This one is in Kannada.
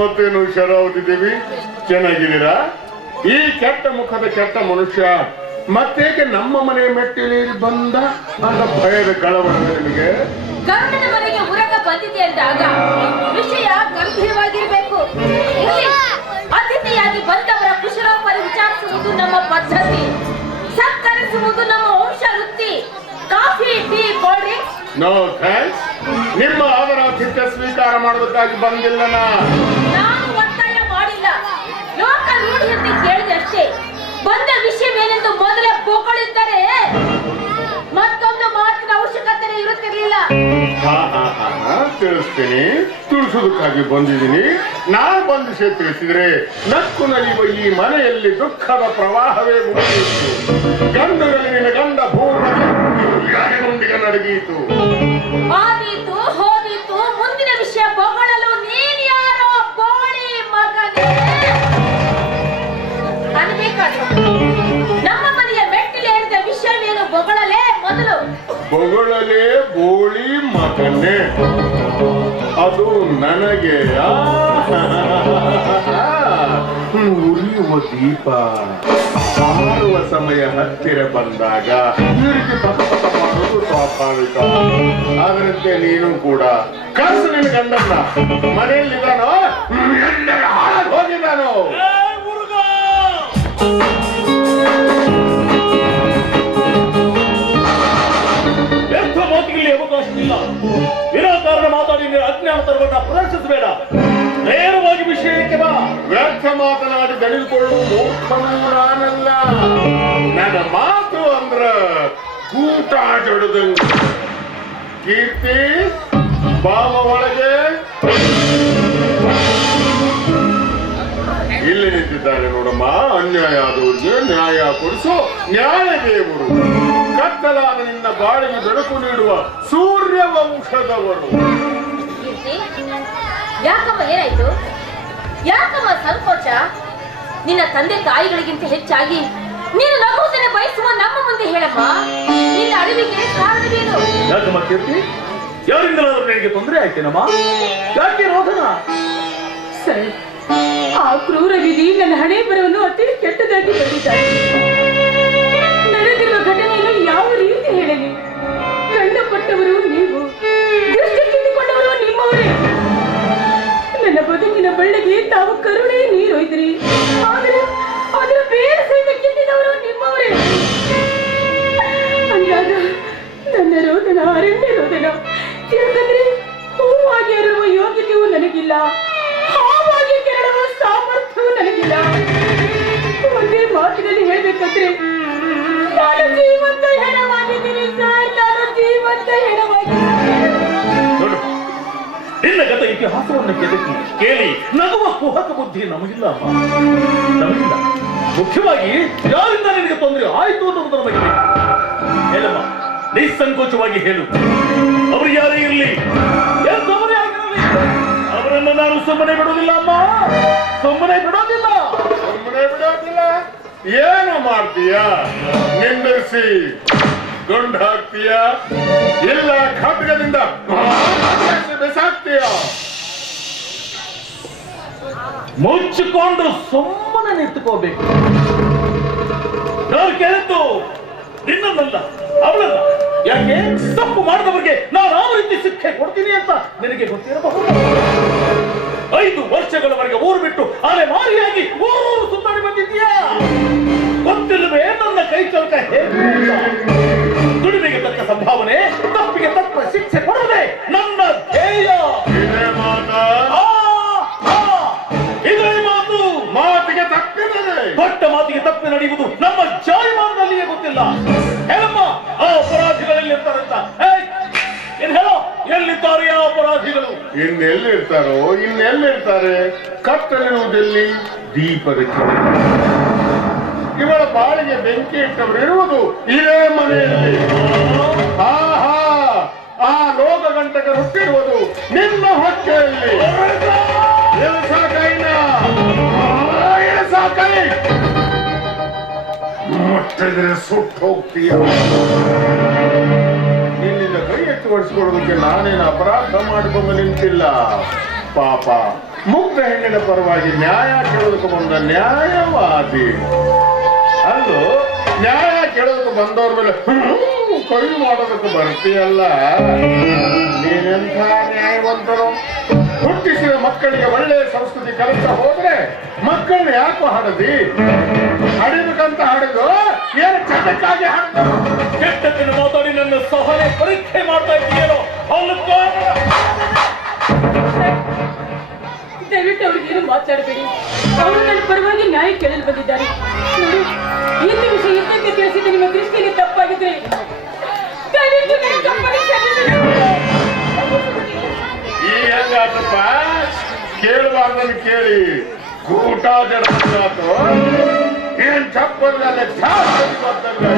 ಮತ್ತೇನು ಶರಾವತಿ ದೇವಿ ಚೆನ್ನಾಗಿದ್ದೀರಾ? ಈ ಕೆಟ್ಟ ಮುಖದ ಕೆಟ್ಟ ಮನುಷ್ಯ ಮತ್ತೇಕೆ ನಮ್ಮ ಮನೆ ಮೆಟ್ಟಿಲೇರಿ ಬಂದ ಅಂತ ಭಯದ ಕಳವಳ ನಿಮಗೆ ಉರಗ ಬಂದಿದೆ ಅತಿಥಿಯಾಗಿ ಬಂದವರ ಕುಶಲೋಪರಿ ವಿಚಾರಿಸುವುದು ನಮ್ಮ ಪದ್ಧತಿ ನೋ ಥ್ಯಾಂಕ್ಸ್ ನಿಮ್ಮ ಆದರಾತಿಥ್ಯ ಸ್ವೀಕಾರ ಮಾಡೋದಕ್ಕಾಗಿ ಬಂದಿಲ್ಲ ನಾನು ಒತ್ತಾಯ ಮಾಡಿಲ್ಲ. ಲೋಕ ಅಂತ ಕೇಳಿದೆ ಅಷ್ಟೇ. ಬಂದ ವಿಷಯವೇನೆಂದು ಮೊದಲೇ ಬೋಗಳಿದ್ದರೆ ಮತ್ತೊಂದು ಮಾತಿನ ಅವಶ್ಯಕತೆ ಇರುತ್ತಿರಲಿಲ್ಲ. ತಿಳಿಸ್ತೀನಿ. ತಿಳಿಸೋದಕ್ಕಾಗಿ ಬಂದಿದ್ದೀನಿ. ನಾನು ಬಂದ ವಿಷಯ ತಿಳಿಸಿದ್ರೆ ನಕ್ಕು ನಲಿಯುವ ಈ ಮನೆಯಲ್ಲಿ ದುಃಖದ ಪ್ರವಾಹವೇ ಮುಗಿಯಿತು. ಗಂಡರಲ್ಲಿ ನಿನ್ನ ಗಂಡ ಪೂರ್ಣ ಆದೀತು ಹೋದೀತು ಮುಂದಿನ ವಿಷಯ ಬೊಗಳಲು ನೀನ್ ಯಾರೋ ಬೋಳಿ ಮಗನೇ. ಅನ್ಬೇಕಾದ್ರೆ ನಮ್ಮ ಮನೆಯ ಮೆಟ್ಟಿಲೇರಿದ ವಿಷಯವೇನು ಬೊಗಳಲೇ ಮೊದಲು? ಬೊಗಳಲೆ ಬೋಳಿ ಮಗನೆ. ಅದು ನನಗೆ ಉರಿಯುವ ದೀಪ ಆರುವ ಸಮಯ ಹತ್ತಿರ ಬಂದಾಗ ಈ ರೀತಿ ಪಕ ಪಕ ಮಾಡೋದು ಸ್ವಾಭಾವಿಕ ಅದರಂತೆ ನೀನು ಕೂಡ ಕಸ ನಿನ್ನ ಗಂಡನ್ನ ಮನೆಯಲ್ಲಿದ್ದಾನೋ ಇಲ್ಲ ಹೋಗಿದ್ದಾನೋ ಮಾತಿಗೆ ಅವಕಾಶವಿಲ್ಲ ವಿನಾಕಾರಣ ಮಾತಾಡಿ ಅಜ್ಞಾನ ಅಜ್ಞಾನತನವನ್ನ ಪ್ರದರ್ಶಿಸಬೇಡ ವ್ಯರ್ಥ ಮಾತನಾಡಿ ದಣಿದುಕೊಳ್ಳುವ ಮೂರ್ಖನೂ ನಾನಲ್ಲ. ನನ್ನ ಮಾತು ಅಂದ್ರ ಕೂಟ ಜಡದಂಗ ಕೀರ್ತಿ ಬಾವ ಒಳಗೆ. ಇಲ್ಲಿ ನಿಂತಿದ್ದಾರೆ ನೋಡಮ್ಮ. ಅನ್ಯಾಯ ಆದವರಿಗೆ ನ್ಯಾಯ ಕೊಡಿಸು. ನ್ಯಾಯ ದೇವರು. ಕತ್ತಲಾದ ನಿನ್ನ ಬಾಳಿಗೆ ಬೆಳಕು ನೀಡುವ ಸೂರ್ಯ ವಂಶದವರು ಯಾಕಮ್ಮ ಏನಾಯ್ತು? ಯಾಕಮ್ಮ ಸಂಕೋಚ? ನಿನ್ನ ತಂದೆ ತಾಯಿಗಳಿಗಿಂತ ಹೆಚ್ಚಾಗಿ ನೀನು ನಗುವುದನ್ನೇ ಬಯಸುವ ನಮ್ಮ ಮುಂದೆ ಹೇಳಮ್ಮ. ನಿನ್ನ ಅಡವಿಗೆ ಕಾರಣವೇನು? ಯಾಕಮ್ಮ ಕೀರ್ತಿ? ಯಾರಿಂದಲಾದ್ರೂ ನಿನಗೆ ತೊಂದರೆ ಆಯ್ತೇನಮ್ಮ? ಯಾಕೆ ರೋಧನ ಸರ್. ಆ ಕ್ರೂರ ವಿಧಿ ನನ್ನ ಹಣೆ ಬರವನ್ನು ಅತಿ ಕೆಟ್ಟದಾಗಿ ಬಂದಿದ್ದಾರೆ ನಾನು ಜೀವಂತ ಜೀವಂತ ನಿನ್ನ ಗತ ಇತಿಹಾಸವನ್ನು ಕೆದಕಿ ಕೇಳಿ. ನಗುವ ಕುಹಕ ಬುದ್ಧಿ ನಮಗಿಲ್ಲ ನಮಗಿಲ್ಲ. ಮುಖ್ಯವಾಗಿ ಯಾರಿಂದ ನಿನಗೆ ತೊಂದರೆ ಆಯಿತು ಅನ್ನೋದು ಬೇಕು. ಹೇಳಮ್ಮ, ನಿಸ್ಸಂಕೋಚವಾಗಿ ಹೇಳು. ಅವರು ಯಾರೇ ಇರಲಿ ಎಂತವರೇ ಆಗಿರಲಿ, ಅವರನ್ನು ನಾನು ಸುಮ್ಮನೆ ಬಿಡುವುದಿಲ್ಲ ಅಮ್ಮ. ಸುಮ್ಮನೆ ಬಿಡೋದಿಲ್ಲ ಏನು ಮಾಡ್ತೀಯ? ನಿಂದಿರಿಸಿ. ಗುಂಡು ಹಾಕ್ತೀಯ? ಇಲ್ಲ ಖಡ್ಗದಿಂದ ಬಿಸಾಕ್ತೀಯ? ಮುಚ್ಚಿಕೊಂಡು ಸುಮ್ಮನೆ ನಿಂತುಕೋಬೇಕು. ನಾನು ಕೇಳಿದ್ದು ನಿನ್ನನ್ನಲ್ಲ ಅವಳಲ್ಲ ಯಾಕೆ? ತಪ್ಪು ಮಾಡಿದವರಿಗೆ ನಾನು ಯಾವ ರೀತಿ ಶಿಕ್ಷೆ ಕೊಡ್ತೀನಿ ಅಂತ ನಿನಗೆ ಗೊತ್ತಿರಬಹುದು? ಐದು ವರ್ಷಗಳವರೆಗೆ ಊರು ಬಿಟ್ಟು ಅಲೆ ಮಾರಿಯಾಗಿ ಇನ್ನೆಲ್ಲಿರ್ತಾರೋ, ಇನ್ನೆಲ್ಲಿರ್ತಾರೆ? ಕತ್ತಲಿರುವುದೆಲ್ಲಿ ದೀಪದ ಇವಳ ಬಾಳಿಗೆ ಬೆಂಕಿ ಇಟ್ಟವರು ಇರುವುದು ಇದೇ ಮನೆಯಲ್ಲಿ. ಆಹಾ, ಆ ಲೋಕ ಗಂಟಕ ಹುಟ್ಟಿರುವುದು ನಿಮ್ಮ ಹೊಟ್ಟೆಯಲ್ಲಿ. ಮುಟ್ಟಿದ್ರೆ ಸುಟ್ಟು ಹೋಗ್ತೀಯ? ನಿನ್ನಿಂದ ಕೈ ನಾನೇನು ಅಪರಾಧ ಮಾಡಿಕೊಂಡು ನಿಂತಿಲ್ಲ? ಪಾಪ. ಮುಗ್ಧ ಹೆಣ್ಣಿನ ಪರವಾಗಿ ನ್ಯಾಯ ಕೇಳೋದಕ್ಕೆ ಬಂದ ನ್ಯಾಯವಾದಿ. ಅಂದು ನ್ಯಾಯ ಕೇಳೋದಕ್ಕೆ ಬಂದವ್ರ ಮೇಲೆ ಕೈ ಮಾಡೋದಕ್ಕೆ ಬರ್ತೀಯಲ್ಲ? ನೀನೆಂಥ ನ್ಯಾಯವಂತರು? ಹುಟ್ಟಿಸಿದ ಮಕ್ಕಳಿಗೆ ಒಳ್ಳೆಯ ಸಂಸ್ಕೃತಿ ಕಲಿಸ್ತಾ ಹೋದ್ರೆ ಮಕ್ಕಳನ್ನ ಯಾಕೋ ಹಾಡದಿ? ಹಡಿಬೇಕಂತ ಹಡಿದು? ಏನು ಚಟಕ್ಕಾಗಿ ಕೆಟ್ಟ ಕೆಟ್ಟದ್ದನ್ನು ಮಾತಾಡಿ ನನ್ನ ಸಹನೆ ಪರೀಕ್ಷೆ ಮಾಡ್ತಾ ಇದ್ದೀಯೋ ಅವನು ದಯವಿಟ್ಟು ಅವ್ರಿಗೆ ಏನು ಮಾತಾಡಬೇಡಿ. ಅವರು ನನ್ನ ಪರವಾಗಿ ನ್ಯಾಯ ಕೇಳಲು ಬಂದಿದ್ದಾರೆ. ನೋಡಿ ಇಂದು ವಿಷಯ ಇದ್ದಕ್ಕೆ ತಿಳಿಸಿದ ನಿಮ್ಮ ದೃಷ್ಟಿಗೆ ತಪ್ಪಾಗಿದ್ರೆ ದಯವಿಟ್ಟು ನನ್ನ ತಪ್ಪನ್ನು. ಈ ಹೆಂಗಾತಪ್ಪ ಕೇಳಬಾರ್ದನ್ನು ಕೇಳಿ. ಕೂಟ ಜಡ ಏನ್ ಚಪ್ಪಲ್ಲ ಛಾಪ್